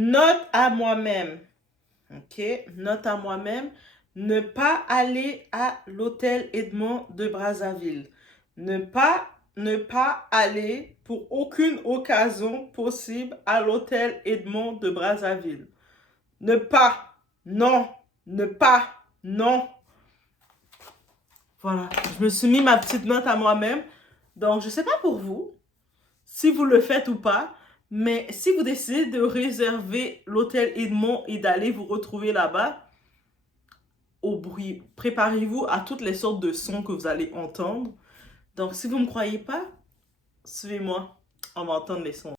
Note à moi-même. Ok, note à moi-même. Ne pas aller à l'hôtel Edmond de Brazzaville. Ne pas aller pour aucune occasion possible à l'hôtel Edmond de Brazzaville. Ne pas, non, ne pas, non. Voilà, je me suis mis ma petite note à moi-même. Donc, je ne sais pas pour vous, si vous le faites ou pas, mais si vous décidez de réserver l'hôtel Edmond et d'aller vous retrouver là-bas, au bruit, préparez-vous à toutes les sortes de sons que vous allez entendre. Donc, si vous ne me croyez pas, suivez-moi, on va entendre les sons.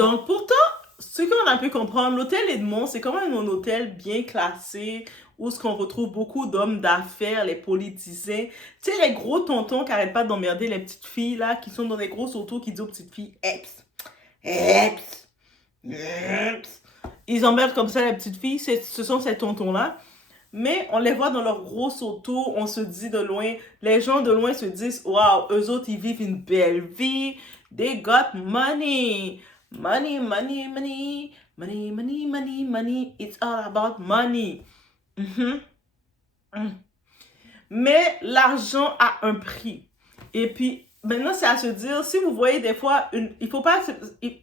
Donc, pourtant, ce qu'on a pu comprendre, l'hôtel Edmond, c'est quand même un hôtel bien classé où ce qu'on retrouve beaucoup d'hommes d'affaires, les politiciens. Tu sais, les gros tontons qui n'arrêtent pas d'emmerder les petites filles, là, qui sont dans des gros autos, qui disent aux petites filles, Eps, Eps, Eps. Ils emmerdent comme ça les petites filles, ce sont ces tontons-là. Mais on les voit dans leurs grosses autos, on se dit de loin, les gens de loin se disent, waouh, eux autres, ils vivent une belle vie, they got money. Money, money, money, money, money, money, money, it's all about money. Mhm. Mm. Mais l'argent a un prix. Et puis, maintenant, c'est à se dire, si vous voyez des fois, il faut pas,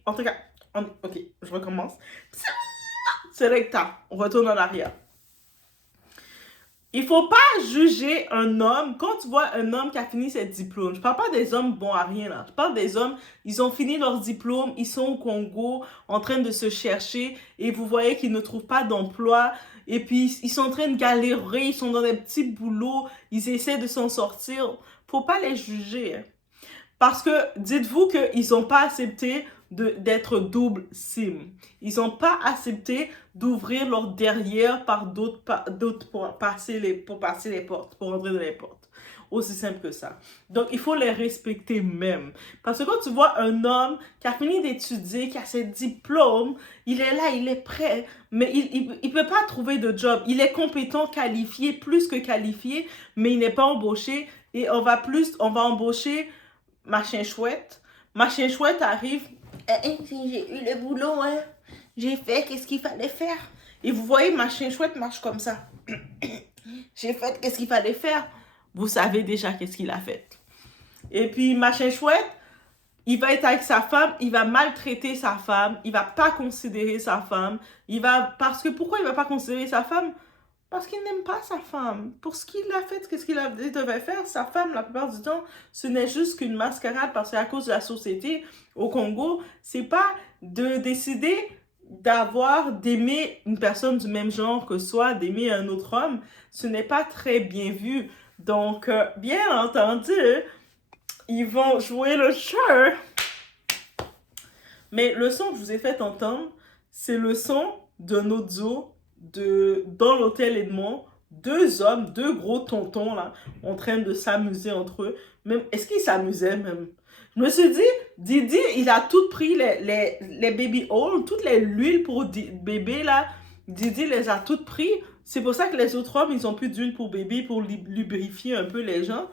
en tout cas, ok, je recommence. C'est recta, on retourne en arrière. Il faut pas juger un homme quand tu vois un homme qui a fini ses diplômes. Je parle pas des hommes bons à rien là. Je parle des hommes, ils ont fini leurs diplômes, ils sont au Congo en train de se chercher et vous voyez qu'ils ne trouvent pas d'emploi et puis ils sont en train de galérer, ils sont dans des petits boulots, ils essaient de s'en sortir. Faut pas les juger. Parce que dites-vous qu'ils n'ont pas accepté d'être double SIM. Ils n'ont pas accepté d'ouvrir leur derrière par d'autres pour passer les portes, pour rentrer dans les portes. Aussi simple que ça. Donc, il faut les respecter même. Parce que quand tu vois un homme qui a fini d'étudier, qui a ses diplômes, il est là, il est prêt, mais il ne peut pas trouver de job. Il est compétent, qualifié, plus que qualifié, mais il n'est pas embauché. Et on va embaucher Machin chouette. Machin chouette arrive. J'ai eu le boulot, hein. J'ai fait qu'est-ce qu'il fallait faire. Et vous voyez, machin chouette marche comme ça. J'ai fait qu'est-ce qu'il fallait faire. Vous savez déjà qu'est-ce qu'il a fait. Et puis, machin chouette, il va être avec sa femme, il va maltraiter sa femme, il va pas considérer sa femme. Parce que pourquoi il va pas considérer sa femme? Parce qu'il n'aime pas sa femme. Pour ce qu'il a fait, qu'est-ce qu'il devait faire, sa femme, la plupart du temps, ce n'est juste qu'une mascarade parce qu'à cause de la société au Congo, c'est pas de décider d'aimer une personne du même genre que soi, d'aimer un autre homme. Ce n'est pas très bien vu. Donc, bien entendu, ils vont jouer le jeu. Mais le son que je vous ai fait entendre, c'est le son d'un audio dans l'hôtel Edmond, deux hommes, deux gros tontons là, en train de s'amuser entre eux. Même, est-ce qu'ils s'amusaient même? Je me suis dit, Didi, il a tout pris les baby oil, toute l'huile pour bébé là. Didi les a toutes pris. C'est pour ça que les autres hommes, ils ont plus d'huile pour bébé pour lubrifier un peu les gens.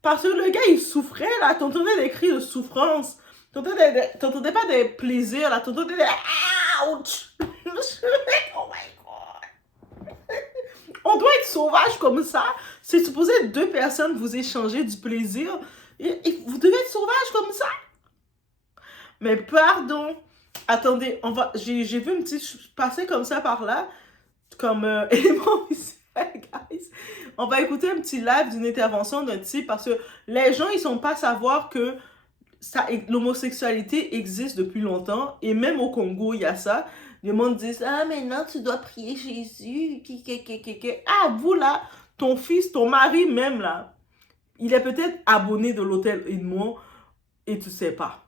Parce que le gars, il souffrait là. T'entendais des cris de souffrance. T'entendais pas des plaisirs là. T'entendais des ouch. Oh my God. On doit être sauvage comme ça. C'est supposé deux personnes vous échanger du plaisir. Et vous devez être sauvage comme ça. Mais pardon. Attendez, j'ai vu une petite passer comme ça par là. Comme élément visuel, guys. On va écouter un petit live d'une intervention d'un type parce que les gens, ils sont pas savoir que l'homosexualité existe depuis longtemps. Et même au Congo, il y a ça. Le monde dit, ah, maintenant, tu dois prier Jésus. Ah, vous, là, ton fils, ton mari, même, là, il est peut-être abonné de l'hôtel Edmond et tu sais pas.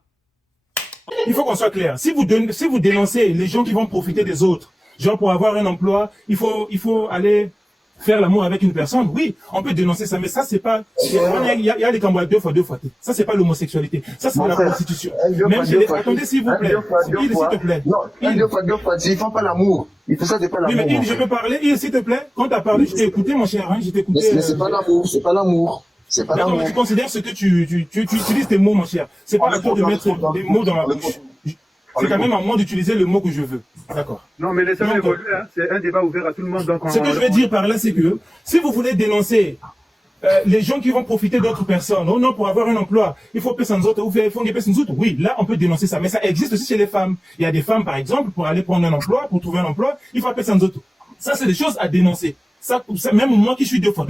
Il faut qu'on soit clair. Si vous dénoncez les gens qui vont profiter des autres, genre pour avoir un emploi, il faut aller faire l'amour avec une personne, oui, on peut dénoncer ça, mais ça, c'est pas, il y a des Cambodgiens deux fois. Ça, c'est pas l'homosexualité. Ça, c'est la prostitution. Même chez les, attendez, s'il vous plaît. S'il te plaît. Non, deux fois, ils font pas l'amour. Ils font ça, c'est pas l'amour. Oui, mais je peux parler, s'il te plaît. Quand t'as parlé, je t'ai écouté, mon cher, hein, je t'ai écouté. Mais c'est pas l'amour, c'est pas l'amour. C'est pas l'amour. Tu considères ce que tu utilises tes mots, mon cher. C'est pas à toi de mettre des mots dans ma bouche. C'est quand même à moi d'utiliser le mot que je veux. D'accord. Non, mais laissez-moi évoluer, hein. C'est un débat ouvert à tout le monde. Donc ce que je veux dire par là, c'est que si vous voulez dénoncer les gens qui vont profiter d'autres personnes, oh non, pour avoir un emploi, il faut payer sans autres, ou il faut payer sans autres. Oui, là, on peut dénoncer ça. Mais ça existe aussi chez les femmes. Il y a des femmes, par exemple, pour aller prendre un emploi, pour trouver un emploi, il faut payer sans autres. Ça, c'est des choses à dénoncer. Ça, même moi qui suis deux fois,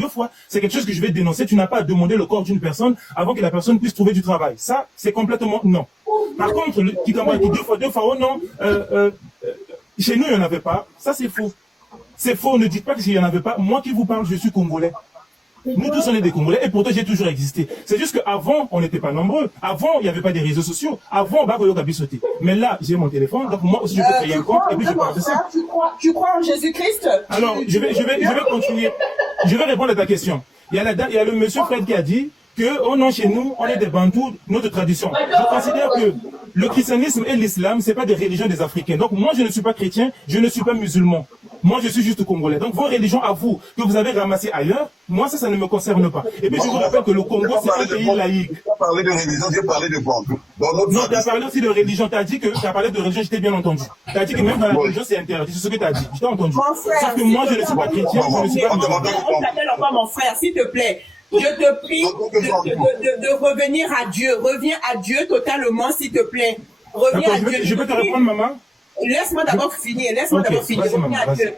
c'est quelque chose que je vais dénoncer. Tu n'as pas à demander le corps d'une personne avant que la personne puisse trouver du travail. Ça, c'est complètement non. Par contre, le Kikamba qui deux fois, oh non, chez nous, il n'y en avait pas. Ça, c'est faux. C'est faux, ne dites pas qu'il n'y en avait pas. Moi qui vous parle, je suis congolais. Nous tous, on est des Congolais, et pourtant, j'ai toujours existé. C'est juste qu'avant, on n'était pas nombreux. Avant, il n'y avait pas des réseaux sociaux. Avant, bah, on sauté. Mais là, j'ai mon téléphone, donc moi aussi, je peux créer un compte, et puis je parle de ça. Tu crois en Jésus-Christ? Alors, je vais continuer. Je vais répondre à ta question. Il y a le monsieur Fred qui a dit que, oh non, chez nous, on est des Bantous, notre tradition. Je considère que le christianisme et l'islam, c'est pas des religions des Africains. Donc, moi, je ne suis pas chrétien, je ne suis pas musulman. Moi, je suis juste congolais. Donc, vos religions à vous, que vous avez ramassées ailleurs, moi, ça ne me concerne pas. Et puis, je vous rappelle que le Congo, c'est un pays laïque. Tu as parlé de religion, j'ai parlé de Bantou. Non, tu as parlé aussi de religion. Tu as parlé de religion, je t'ai bien entendu. Tu as dit que même dans la religion, c'est interdit. C'est ce que tu as dit. Je t'ai entendu. Sauf que moi, je ne suis pas chrétien, je ne suis pas musulman. On t'appelle encore mon frère, s'il te plaît. Je te prie de revenir à Dieu. Reviens à Dieu totalement, s'il te plaît. Reviens à Dieu. Je peux te répondre, maman? Laisse-moi d'abord finir. Reviens à Dieu.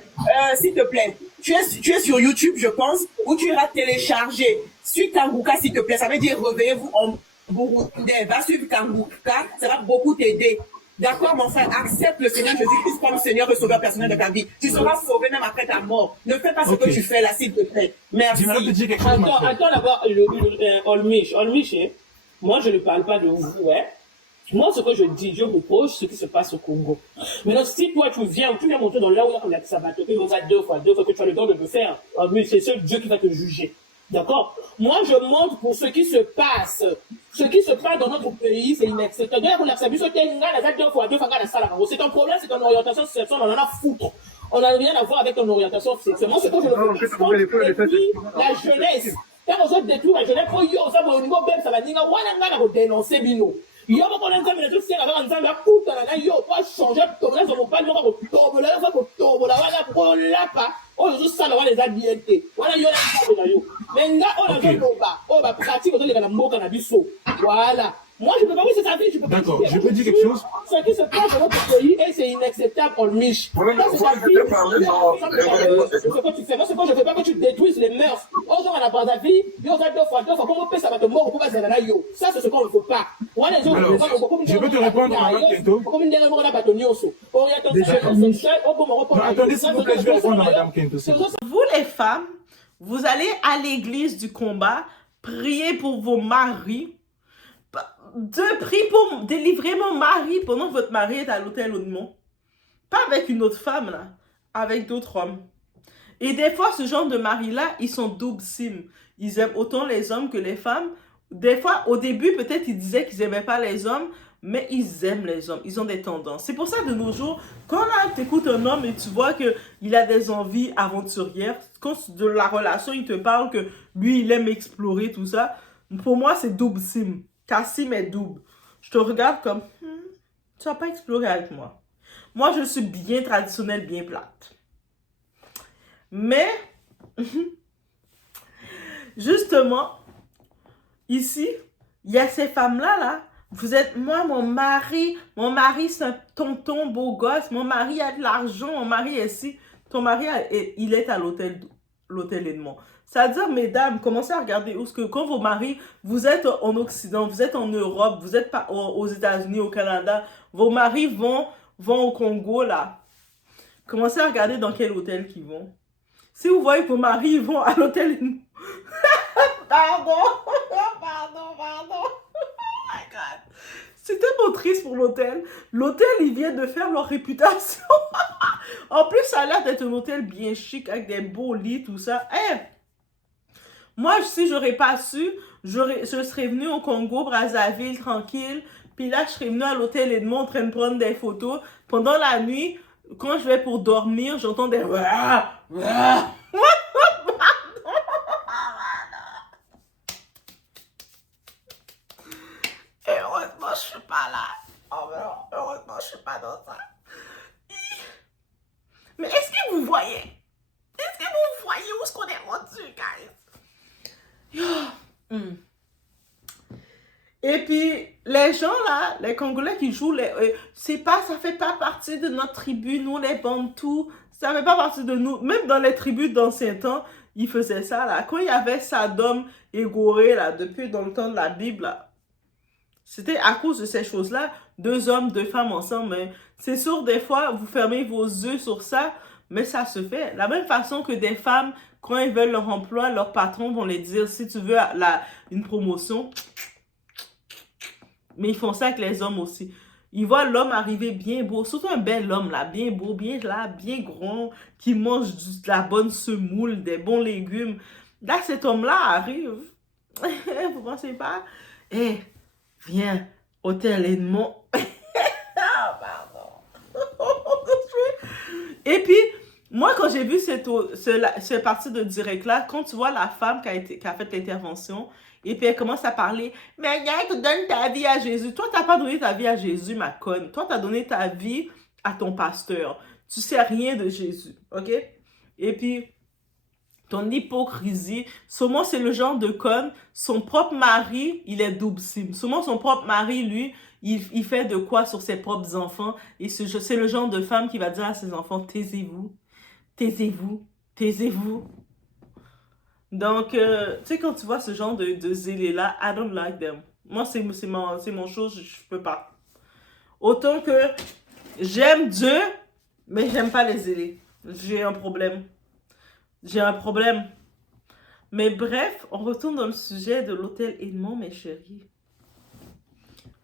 S'il te plaît. Tu es sur YouTube, je pense, où tu iras télécharger. Suis Kanguka, s'il te plaît. Ça veut dire réveillez-vous en burundais. Va suivre Kanguka. Ça va beaucoup t'aider. D'accord, mon frère, accepte le Seigneur Jésus-Christ comme Seigneur et Sauveur personnel de ta vie. Tu seras sauvé même après ta mort. Ne fais pas ce que tu fais là, s'il te plaît. Merci. Attends d'abord, Olmich, moi je ne parle pas de vous, hein. Moi, ce que je dis, je repose ce qui se passe au Congo. Maintenant, si toi, tu viens montrer dans là où il y a Sabato, que vous êtes deux fois, que tu as le temps de le faire, c'est seul Dieu qui va te juger. D'accord? Moi, je montre pour ce qui se passe. Ce qui se passe dans notre pays, c'est inacceptable. C'est un problème, c'est une orientation sexuelle, on en a foutre. On n'a rien à voir avec ton orientation sexuelle. Moi, c'est que je le fais. La jeunesse. Quand on détruit la jeunesse, ça va au niveau même, ça va dire, on va dénoncer Bino. Yo boko na nzambe na tso senga kaka nzambe akutana na yo po changer tobola zo mobali moko kotobola yo kotobola wana kolapa oyo zosala wana eza bien te wana yo na nzambe na yo mais nga oyo nazoloba oyo bapratique ozoleka na mboka na biso voilà. Moi, je peux pas, oui, c'est sa vie, je peux pas. D'accord, je peux dire quelque chose? Ce qui se passe dans notre pays, et c'est inacceptable en Mich. C'est ta vie. Ce que tu fais, moi, c'est que je veux pas que tu détruises les mœurs. Aux gens, on a pas ta vie, yo, on a deux fois, comment on peut ça va te mort, pour pas ça va yo. Ça, c'est ce qu'on ne faut pas. Je peux te répondre, Maman Kento. Comme une dernière mort, on a bâtonné au saut. Orientation sexuelle, on peut me répondre. Attendez, s'il vous plaît, je vais répondre à Madame Kento. Vous, les femmes, vous allez à l'église du combat, prier pour vos maris, de prier pour délivrer mon mari pendant que votre mari est à l'hôtel Audemont. Pas avec une autre femme, là. Avec d'autres hommes. Et des fois, ce genre de mari-là, ils sont double sim. Ils aiment autant les hommes que les femmes. Des fois, au début, peut-être, ils disaient qu'ils n'aimaient pas les hommes, mais ils aiment les hommes. Ils ont des tendances. C'est pour ça, de nos jours, quand tu écoutes un homme et tu vois qu'il a des envies aventurières, quand de la relation, il te parle que lui, il aime explorer tout ça, pour moi, c'est double sim. Cassim est double. Je te regarde comme, tu vas pas explorer avec moi. Moi, je suis bien traditionnelle, bien plate. Mais, justement, ici, il y a ces femmes-là, là. Vous êtes, moi, mon mari, c'est un tonton beau gosse. Mon mari a de l'argent, mon mari est ici. Ton mari, il est à l'hôtel Edmond. C'est-à-dire, mesdames, commencez à regarder où ce que quand vos maris, vous êtes en Occident, vous êtes en Europe, vous êtes pas aux États-Unis, au Canada, vos maris vont au Congo, là. Commencez à regarder dans quel hôtel qu'ils vont. Si vous voyez que vos maris vont à l'hôtel... Pardon. Oh my God. C'est tellement triste pour l'hôtel. L'hôtel, ils viennent de faire leur réputation. En plus, ça a l'air d'être un hôtel bien chic avec des beaux lits, tout ça. Moi, si j'aurais pas su, je serais venue au Congo, Brazzaville, tranquille. Puis là, je serais venue à l'hôtel Edmond en train de prendre des photos. Pendant la nuit, quand je vais pour dormir, j'entends des... Et heureusement, je suis pas là. Oh non, heureusement, je suis pas dans ça. Mais est-ce que vous voyez? Est-ce que vous voyez où est-ce qu'on est rendu, guys? Et puis, les gens là, les Congolais qui jouent, c'est pas, ça fait pas partie de notre tribu, nous les Bantous, ça fait pas partie de nous. Même dans les tribus d'ancien temps, ils faisaient ça là. Quand il y avait Sodome et Gorée là, depuis dans le temps de la Bible là, c'était à cause de ces choses-là, 2 hommes, 2 femmes ensemble. Mais c'est sûr, des fois, vous fermez vos yeux sur ça, mais ça se fait. La même façon que des femmes, quand elles veulent leur emploi, leurs patrons vont les dire, si tu veux une promotion, mais ils font ça avec les hommes aussi. Ils voient l'homme arriver bien beau, surtout un bel homme là, bien beau, bien là, bien grand, qui mange de la bonne semoule, des bons légumes. Là, cet homme-là arrive. Vous pensez pas? Viens, hôtel Edmond. Ah, pardon. Et puis, moi, quand j'ai vu cette partie de direct-là, quand tu vois la femme qui a fait l'intervention, et puis elle commence à parler, mais gars, tu donnes ta vie à Jésus. Toi, tu n'as pas donné ta vie à Jésus, ma conne. Toi, tu as donné ta vie à ton pasteur. Tu sais rien de Jésus, ok? Et puis, ton hypocrisie, sûrement c'est le genre de conne, son propre mari, il est double sim. Sûrement son propre mari, lui, il fait de quoi sur ses propres enfants. Et c'est le genre de femme qui va dire à ses enfants, taisez-vous, taisez-vous, taisez-vous. Donc, tu sais, quand tu vois ce genre de zélés-là, I don't like them. Moi, c'est mon chose, je peux pas. Autant que j'aime Dieu, mais j'aime pas les zélés. J'ai un problème. J'ai un problème. Mais bref, on retourne dans le sujet de l'hôtel Edmond, mes chéris.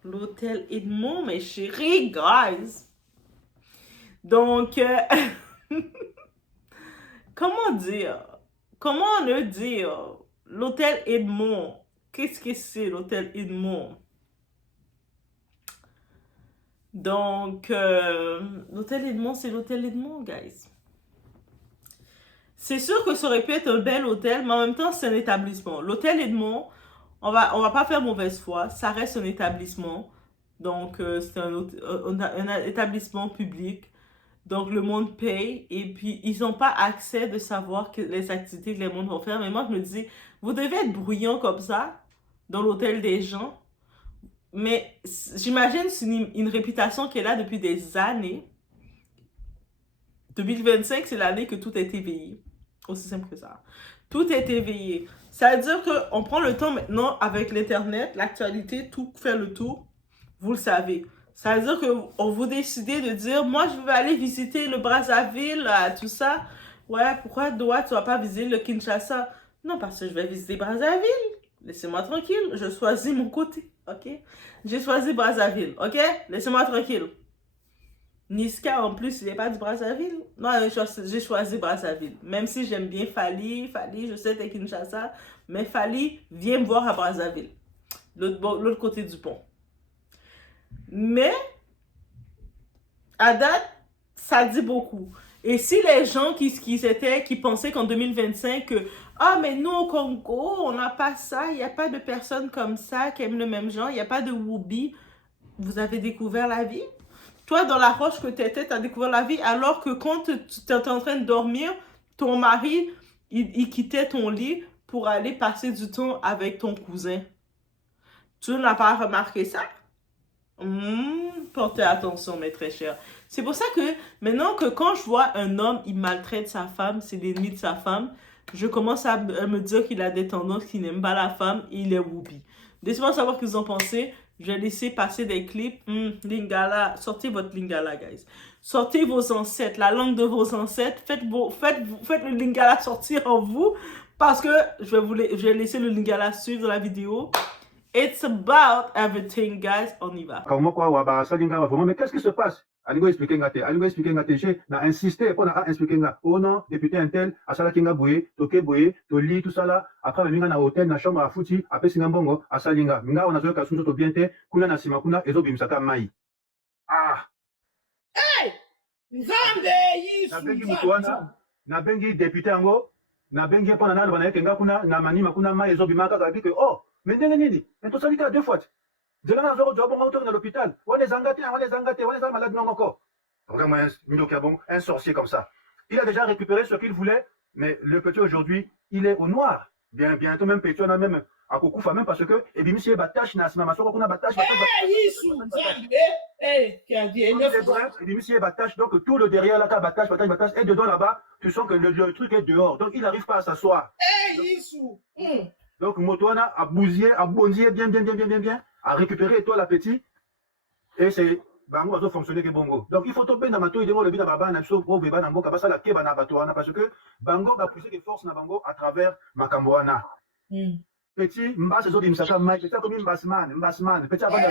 L'hôtel Edmond, mes chéris, guys. Donc, comment dire? Comment le dire? L'hôtel Edmond. Qu'est-ce que c'est l'hôtel Edmond? Donc, l'hôtel Edmond, c'est l'hôtel Edmond, guys. C'est sûr que ça aurait pu être un bel hôtel, mais en même temps, c'est un établissement. L'hôtel Edmond, on va pas faire mauvaise foi, ça reste un établissement. Donc, c'est un établissement public. Donc, le monde paye et puis ils n'ont pas accès de savoir que les activités que les mondes vont faire. Mais moi, je me dis, vous devez être bruyant comme ça dans l'hôtel des gens. Mais j'imagine c'est une réputation qu'elle a depuis des années. 2025, c'est l'année que tout est éveillé. Aussi simple que ça. Tout est éveillé. Ça veut dire qu'on prend le temps maintenant avec l'Internet, l'actualité, tout fait le tour. Vous le savez. Ça veut dire qu'on vous décidez de dire, moi, je veux aller visiter le Brazzaville, tout ça. Ouais, pourquoi tu vas pas visiter le Kinshasa? Non, parce que je vais visiter Brazzaville. Laissez-moi tranquille. Je choisis mon côté, ok? J'ai choisi Brazzaville, ok? Laissez-moi tranquille. Niska, en plus, il n'est pas du Brazzaville. Non, j'ai choisi Brazzaville. Même si j'aime bien Fali, je sais que Kinshasa, mais Fali, viens me voir à Brazzaville. L'autre côté du pont. Mais, à date, ça dit beaucoup. Et si les gens qui pensaient qu'en 2025, mais nous au Congo, on n'a pas ça, il n'y a pas de personnes comme ça qui aiment le même genre, il n'y a pas de Woubi, vous avez découvert la vie? Toi, dans la roche que tu étais, tu as découvert la vie, alors que quand tu étais en train de dormir, ton mari, il quittait ton lit pour aller passer du temps avec ton cousin. Tu n'as pas remarqué ça? Portez attention, mes très chers. C'est pour ça que maintenant que quand je vois un homme, il maltraite sa femme, c'est l'ennemi de sa femme, je commence à me dire qu'il a des tendances, qu'il n'aime pas la femme, et il est whoopi. Laissez-moi savoir ce que vous en pensez. Je vais laisser passer des clips. Lingala, sortez votre Lingala, guys. Sortez vos ancêtres, la langue de vos ancêtres. Faites le Lingala sortir en vous, parce que je vais laisser le Lingala suivre dans la vidéo. It's about everything, guys. On y va. Mais qu'est-ce qui se passe? alingo expliquer ngate j'ai na insisté pour na expliquer nga oh non député intel asala kinga boye toke boye to li tout ça là après minga na hôtel na chambre à fouti après singa mbongo asalinga nga on a zoka sunzo to bien te kuna na sima kuna ezo bimisaka mai ah hey nzambe na bengi mutuana na bengi député ango na bengi pour na nalo na kenga kuna na manima kuna mai ezo bimaka ka que oh mais ndenge nini mais to salika deux fois je l'ai dans job on à l'hôpital. On est zangaté, on est malade non encore. Vraiment un sorcier comme ça. Il a déjà récupéré ce qu'il voulait, mais le petit aujourd'hui, il est au noir. Bientôt même petit, on a même à Koukoufa même parce que et bien monsieur batache na sima masoko kuna batache monsieur batache donc tout le derrière là batache et dedans là-bas, tu sens que le truc est dehors. Donc il n'arrive pas à s'asseoir. Donc Motoana a bousillé, a bondié bien à récupérer toi l'appétit et c'est bango a fonctionné que bongo. Donc il faut tomber dans ma toile de le bina baba na so pro beba na mboka basa la keba na batoana parce que bango va pousser des forces na bango à travers makamboana. Petit mbas zo dimsaka mai petit comme mbasman petit abanda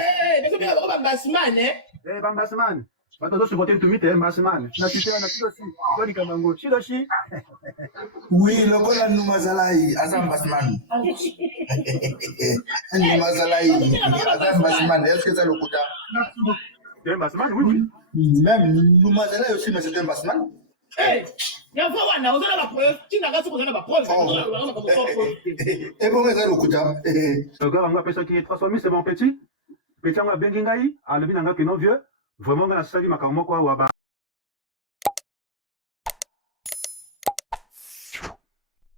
mbasman maintenant je voter tout mite mbasman na tite na tilosi doni kamango tilosi oui le kola numazalai azam mbasman numazalai azam mbasman est-ce que ça le kuta mbasman oui même numazalai aussi mais c'est un mbasman hey ya fois wana ozana ba preuve tina ga soko ozana ba preuve et bon ça le kuta le gars on a personne qui est transformé c'est mon petit on a bien ngai a le binanga que non vieux vraiment on a sali makamoko wa